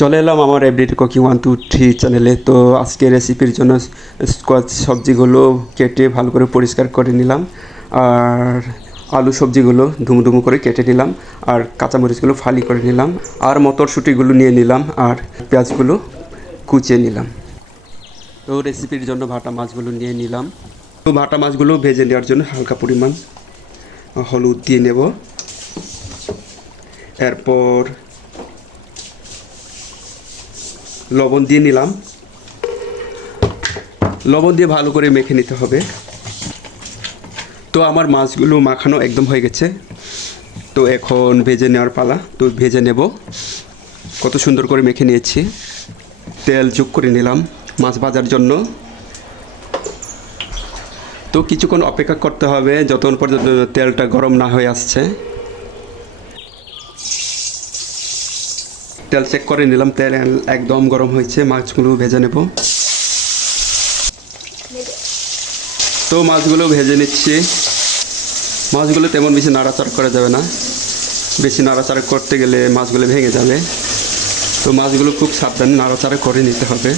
চলে এলাম আমার everyday cooking one two three চ্যানেলে তো আজকে রেসিপির জন্য স্কোয়াচ সবজিগুলো কেটে ভালো করে পরিষ্কার করে নিলাম। আর আলু সবজিগুলো ধুমু ধুমু করে কেটে নিলাম। আর কাঁচামরিচগুলো ফালি করে নিলাম। আর মটরশুঁটিগুলো নিয়ে নিলাম। আর পেঁয়াজগুলো কুচিয়ে নিলাম। তো রেসিপির জন্য ভাটা মাছগুলো নিয়ে নিলাম। তো ভাটা মাছগুলো ভেজে নেওয়ার জন্য হালকা পরিমাণ হলুদ দিয়ে নেব। এরপর লবণ দিয়ে নিলাম। লবণ দিয়ে ভালো করে মেখে নিতে হবে। তো আমার মাছগুলো মাখানো একদম হয়ে গেছে। তো এখন ভেজে নেওয়ার পালা। তো ভেজে নেব। কত সুন্দর করে মেখে নিয়েছি। তেল যোগ করে নিলাম মাছ ভাজার জন্য। তো কিছুক্ষণ অপেক্ষা করতে হবে। যতক্ষণ পর্যন্ত তেলটা গরম না হয়ে আসছে। তেল চেক করে নিলাম, তেল একদম গরম হয়েছে, মাছগুলো ভেজে নেব। তো মাছগুলো ভেজে নিচ্ছি। মাছগুলো তেমন বেশি নাড়াচাড়া করা যাবে না। বেশি নাড়াচাড়া করতে গেলে মাছগুলো ভেঙে যাবে। তো মাছগুলো খুব সাবধানে নাড়াচাড়া করে নিতে হবে।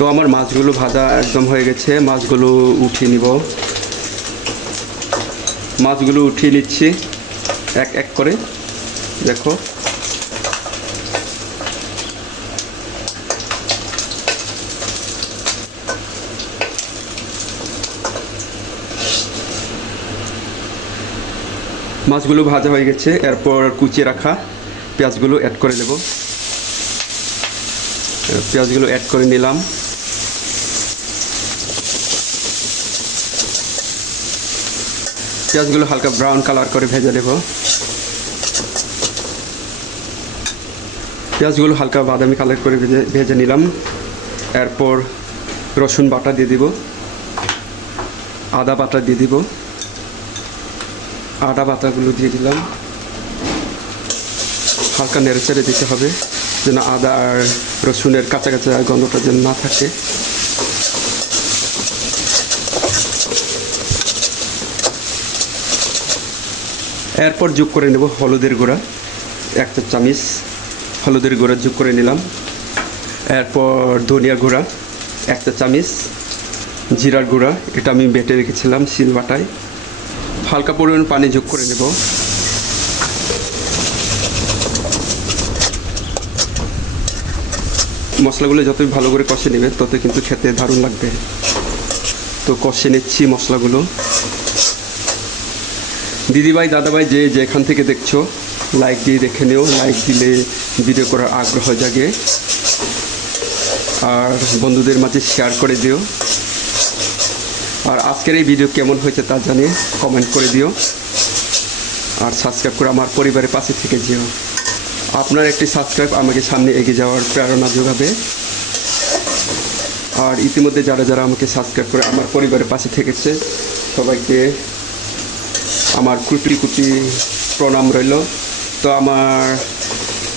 তো আমার মাছগুলো ভাজা একদম হয়ে গেছে। মাছগুলো উঠিয়ে নিব। মাছগুলো উঠিয়ে নিচ্ছি এক এক করে। দেখো। মাছগুলো ভাজা হয়ে গেছে। এরপর কুচিয়ে রাখা পেঁয়াজগুলো অ্যাড করে দেব। পেঁয়াজগুলো অ্যাড করে নিলাম। পেঁয়াজগুলো হালকা ব্রাউন কালার করে ভেজে নেব। পেঁয়াজগুলো হালকা বাদামি কালার করে ভেজে ভেজে নিলাম। এরপর রসুন বাটা দিয়ে দিব। আদা বাটা দিয়ে দিব। আদা বাটাগুলো দিয়ে দিলাম। হালকা নেড়ে চেড়ে দিতে হবে, যেন আদা আর রসুনের কাঁচা কাঁচা গন্ধটা যেন না থাকে। এরপর যোগ করে নেব হলুদের গুঁড়া, এক চা চামিচ, হলুদের গুঁড়া যোগ করে নিলাম। এরপর ধনিয়া গুঁড়া, এক চা চামিচ, জিরার গুঁড়া, এটা আমি বেটে রেখেছিলাম শিল বাটায়। হালকা পরিমাণ পানি যোগ করে নেব। মশলাগুলো যতই ভালো করে কষে নেবে তত কিন্তু খেতে দারুণ লাগবে। তো কষে নিচ্ছি মশলাগুলো। দিদিভাই, দাদাভাই যে যেখান থেকে দেখছ লাইক দিয়ে দেখে নিও। লাইক দিলে ভিডিও করার আগ্রহ জাগে। আর বন্ধুদের মাঝে শেয়ার করে দিও। আর আজকের এই ভিডিও কেমন হয়েছে তা জানিয়ে কমেন্ট করে দিও। আর সাবস্ক্রাইব করে আমার পরিবারের পাশে থেকে যেও। আপনার একটি সাবস্ক্রাইব আমাকে সামনে এগিয়ে যাওয়ার প্রেরণা যোগাবে। আর ইতিমধ্যে যারা যারা আমাকে সাবস্ক্রাইব করে আমার পরিবারের পাশে থেকেছে, সবাইকে আমার কুটি কুটি প্রণাম রইল। তো আমার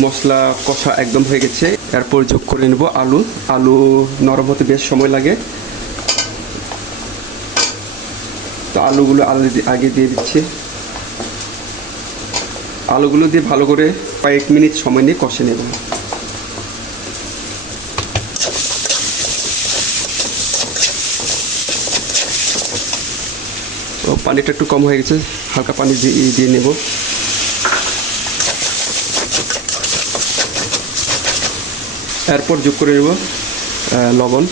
মশলা কষা একদম হয়ে গেছে। এরপর যোগ করে নেব আলু। আলু নরম হতে বেশ সময় লাগে। তো আলুগুলো আলু আগে দিয়ে দিচ্ছি। আলুগুলো দিয়ে ভালো করে কয়েক মিনিট সময় নিয়ে কষে নেব। পানিটা একটু কম হয়ে গেছে, হালকা পানি দিয়ে দিয়ে নেব। এরপর যোগ করে নেব লবণ।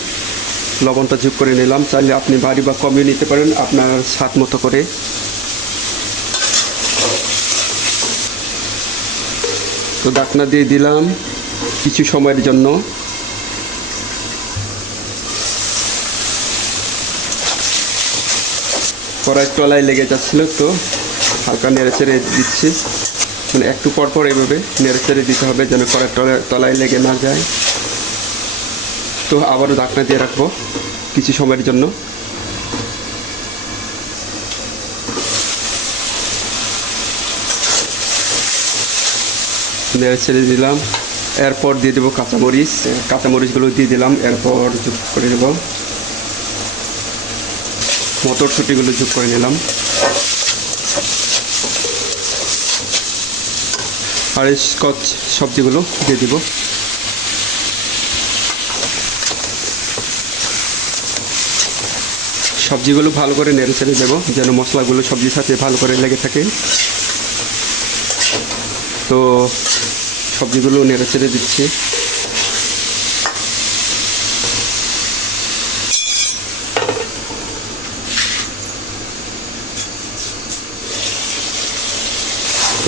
লবণটা যোগ করে নিলাম, চাইলে আপনি বাড়ি বা কমিয়ে নিতে পারেন আপনার স্বাদ মতো করে। তো ডাকনা দিয়ে দিলাম কিছু সময়ের জন্য। কড়াই তলায় লেগে যাচ্ছিল তো, হালকা নেড়ে চেড়ে দিচ্ছি। মানে একটু পর পর এইভাবে নেড়ে চেড়ে দিতে হবে যেন কড়াই তলায় লেগে না যায়। তো আবারও ঢাকনা দিয়ে রাখব কিছু সময়ের জন্য। নেড়ে ছেড়ে দিলাম। এরপর দিয়ে দেবো কাঁচামরিচ। কাঁচামরিচগুলো দিয়ে দিলাম। এরপর করে দেবো। মটরশুঁটিগুলো যোগ করে নিলাম। আর এই স্কচ সবজিগুলো দিয়ে দিব। সবজিগুলো ভালো করে নেড়ে ছেড়ে দেবো যেন মশলাগুলো সবজির সাথে ভালো করে লেগে থাকে। তো সবজিগুলো নেড়ে ছেড়ে দিচ্ছি।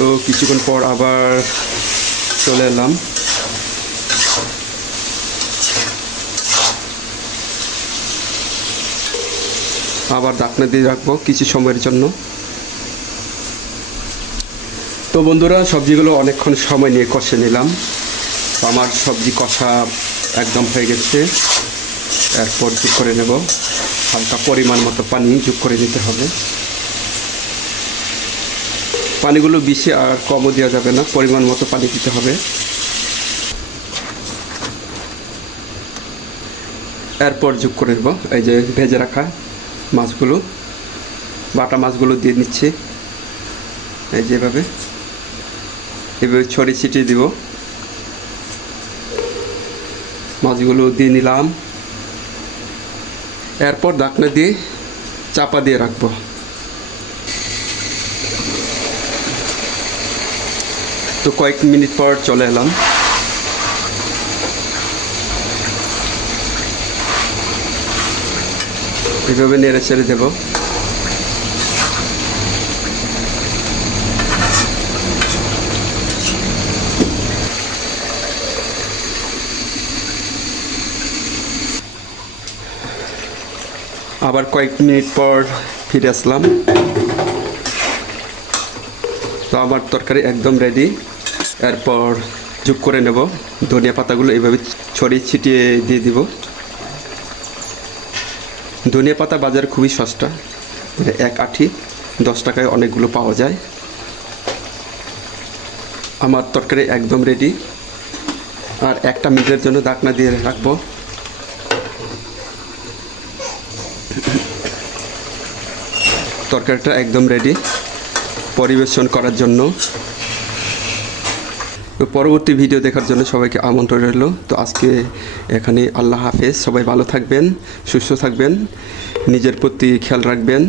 তো কিছুক্ষণ পর আবার চলে এলাম। আবার ডাকনা দিয়ে রাখব কিছু সময়ের জন্য। তো বন্ধুরা, সবজিগুলো অনেকক্ষণ সময় নিয়ে কষে নিলাম। আমার সবজি কষা একদম হয়ে গেছে। এরপর যোগ করে নেব? হালকা পরিমাণ মতো পানি যোগ করে নিতে হবে। পানিগুলো বেশি আর কমও দেওয়া যাবে না, পরিমাণ মতো পানি দিতে হবে। এরপর যোগ করে দেবো এই যে ভেজে রাখা মাছগুলো। বাটা মাছগুলো দিয়ে নিচ্ছি, এই যেভাবে এভাবে। ছড়িয়ে ছিটিয়ে দিব। মাছগুলো দিয়ে নিলাম। এরপর ডাকনা দিয়ে চাপা দিয়ে রাখব। তো কয়েক মিনিট পর চলে এলাম। এভাবে নেড়ে ছেড়ে দেবো। আবার কয়েক মিনিট পর ফিরে আসলাম। তো আমার তরকারি একদম রেডি এরপর যোগ করে নেব। ধনিয়া পাতাগুলো এইভাবে ছড়িয়ে ছিটিয়ে দিয়ে দিব। ধনিয়া পাতা বাজার খুবই সস্তা। মানে এক আঠি দশ টাকায় অনেকগুলো পাওয়া যায়। আমার তরকারি একদম রেডি আর একটা মিনিটের জন্য ডাকনা দিয়ে রাখব। তরকারিটা একদম রেডি পরিবেশন করার জন্য। তো পরবর্তী ভিডিও দেখার জন্য সবাইকে আমন্ত্রণ রইল। তো আজকে এখানে আল্লাহ হাফেজ। সবাই ভালো থাকবেন, সুস্থ থাকবেন, নিজের প্রতি খেয়াল রাখবেন।